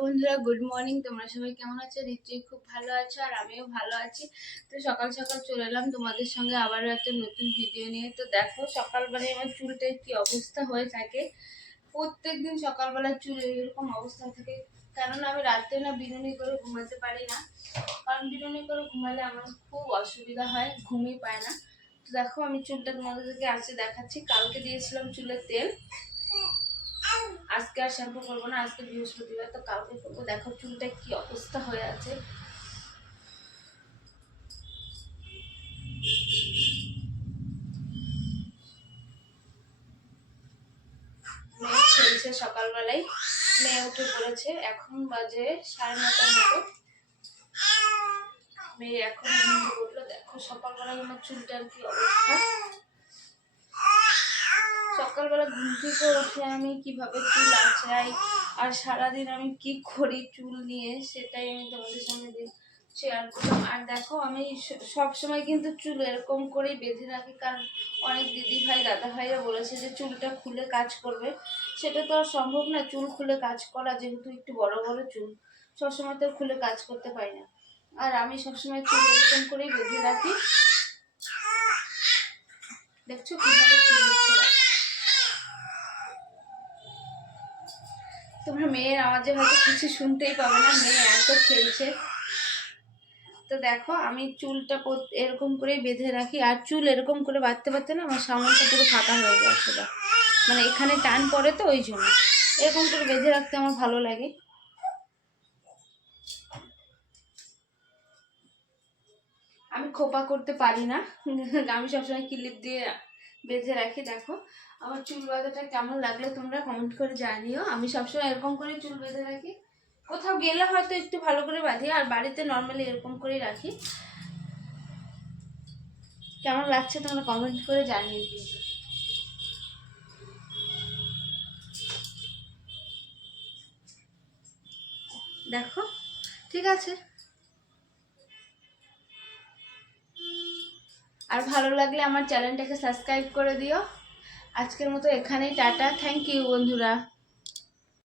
বন্ধুরা good morning তোমরা সবাই কেমন আছো? নিশ্চয়ই খুব ভালো আছো আর আমিও ভালো আছি। তো সকাল সকাল চলে এলাম তোমাদের সঙ্গে আবারও একটা নতুন ভিডিও নিয়ে। তো দেখো, সকালবেলায় আমার চুলটার কি অবস্থা হয়ে থাকে। প্রত্যেক দিন সকালবেলা চুল এরকম অবস্থা থাকে। কারণ আমি রাতে না বিনুনি করে ঘুমাতে পারি না। কারণ বিনুনি করে ঘুমালে আমার খুব অসুবিধা হয়, ঘুমই পায় না। তো দেখো, আমি চুলটা তোমাদেরকে আজকে দেখাচ্ছি। কালকে দিয়েছিলাম চুলের তেল। আজকে আর শ্যাম্পু করব না, আজকে বৃহস্পতিবার, তো কালকে করব। দেখো চুলটা কি অবস্থা হয়ে আছে। খেলছে সকালবেলায়, মেয়ে উঠে পড়েছে, এখন বাজে সাড়ে নটার মতো। মেয়ে এখন উঠল, দেখো সকালবেলায় আমার চুলটার কি অবস্থা। সকালবেলা ঘুম থেকে উঠে আমি কীভাবে চুল আঁচড়াই আর সারাদিন আমি কি করি চুল নিয়ে, সেটাই আমি তোমাদের সঙ্গে শেয়ার করলাম। আর দেখো, আমি সব সময় কিন্তু চুল এরকম করেই বেঁধে রাখি কারণ অনেক দিদি ভাই, দাদা ভাইরা বলেছে যে চুলটা খুলে কাজ করবে। সেটা তো আর সম্ভব না, চুল খুলে কাজ করা যেহেতু একটু বড় বড় চুল, সবসময় তো খুলে কাজ করতে পারি না। আর আমি সবসময় চুল এরকম করেই বেঁধে রাখি। দেখছ কীভাবে চুল তোমরা মেয়ের আওয়াজে হয়তো কিছু শুনতেই পাবে না, মেয়ে এত খেলছে। তো দেখো, আমি চুলটা এরকম করে বেঁধে রাখি, আর চুল এরকম করে বাঁধতে বাঁধতে না আমার সামনটা পুরো ফাঁকা হয়ে যাচ্ছে। মানে এখানে টান পড়ে তো ওই জন্য। এরকম করে বেঁধে রাখতে আমার ভালো লাগে। আমি খোপা করতে পারি না। আমি সবসময় ক্লিপ দিয়ে বেঁধে রাখি, দেখো। আমার চুল বাঁধাটা কেমন লাগল তোমরা কমেন্ট করে জানিও। আমি সবসময় এরকম করে চুল বেঁধে রাখি। কোথাও গেলে হয়তো একটু ভালো করে বাঁধি, আর বাড়িতে নর্মালি এরকম করেই রাখি। কেমন লাগছে তোমরা কমেন্ট করে জানিয়ে কিন্তু দেখো, ঠিক আছে। আর ভালো লাগলে আমার চ্যানেলটাকে সাবস্ক্রাইব করে দিও। আজকের মতো এখানেই টাটা। থ্যাংক ইউ বন্ধুরা।